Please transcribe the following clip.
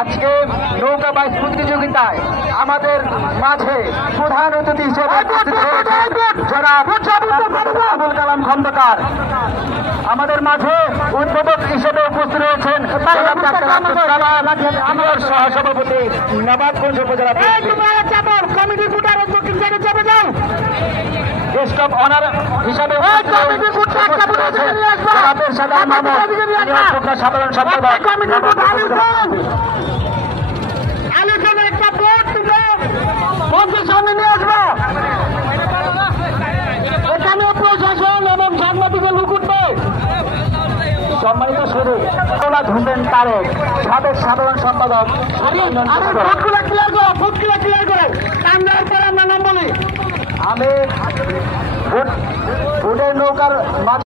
আজকে নৌকা বাইচ প্রতিযোগিতায় আমাদের মাঝে প্রধান অতিথি হিসেবে জনাব আবুল কালাম খন্দকার, আমাদের মাঝে উদ্বোধক হিসেবে উপস্থিত রয়েছেন আমার সহসভাপতি নবাবগঞ্জ উপজেলা কমিটির গেস্ট অফ অনার হিসাবে সাধারণ সম্পাদক সামনে নিয়ে আসবো। এখানে প্রশাসন এবং সাংবাদিকের লুক উঠবে। সম্মানিত শুরু ধুমেন তারেক, সাবেক সাধারণ সম্পাদক। আমি ভোটের নৌকার